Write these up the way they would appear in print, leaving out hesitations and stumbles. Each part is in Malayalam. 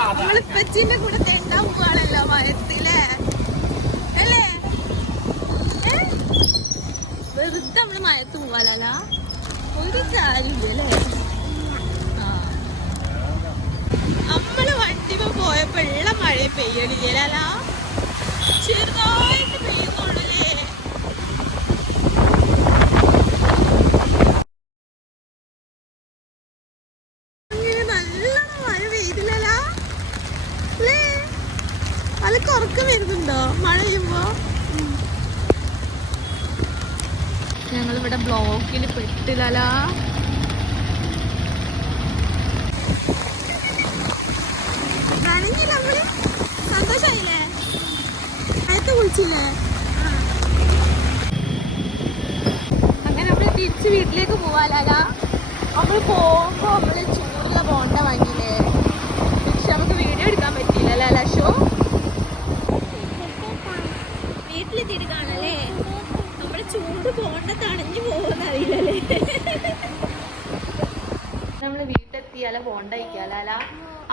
നമ്മളിപ്പച്ചിന്റെ കൂടെ തെണ്ടാൻ പോവാണല്ലോ മയത്തിലെ അല്ലേ? വെറുതെ നമ്മള് മയത്ത് പോവാലല്ല, ഒരു കാര്യമില്ലല്ലേ? നമ്മള് വണ്ടിമ പോയപ്പോ ഉള്ള മഴ പെയ്യണില്ല, ചെറുതായിട്ട് പെയ്യുന്നുള്ളൂല്ലേ? ഉറക്കം വരുന്നുണ്ടോ മഴ പെയ്യുമ്പോ? ഞങ്ങളിവിടെ ബ്ലോക്കിൽ പെട്ടില്ല. നമ്മള് സന്തോഷായില്ലേ? നേരത്തെ കുളിച്ചില്ലേ? അങ്ങനെ നമ്മള് തിരിച്ച് വീട്ടിലേക്ക് പോവാല. നമ്മള് പോകുമ്പോ നമ്മള് ചൂടുള്ള ബോണ്ട വാങ്ങിയില്ലേ, പക്ഷെ നമുക്ക് വീഡിയോ എടുക്കാൻ പറ്റിയില്ല ലക്ഷോ. വീട്ടിലെത്തിയിട്ട് കാണല്ലേ നമ്മള് ചൂട് ബോണ്ട തണഞ്ഞു പോകുന്ന അറിയില്ലല്ലേ. നമ്മള് വീട്ടിലെത്തിയാല ബോണ്ട കഴിക്കാല.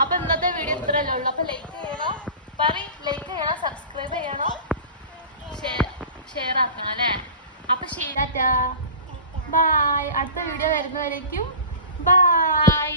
അപ്പൊ ഇന്നത്തെ വീഡിയോ ഇത്രയല്ലേ ഉള്ളു. അപ്പൊ ലൈക്ക് ചെയ്യണോ? ലൈക്ക് ചെയ്യണോ, സബ്സ്ക്രൈബ് ചെയ്യണോ, ഷെയർ ആക്കണം അല്ലേ? അപ്പൊ ശരി, ബൈ. അടുത്ത വീഡിയോ വരുന്നവരേക്കും ബൈ.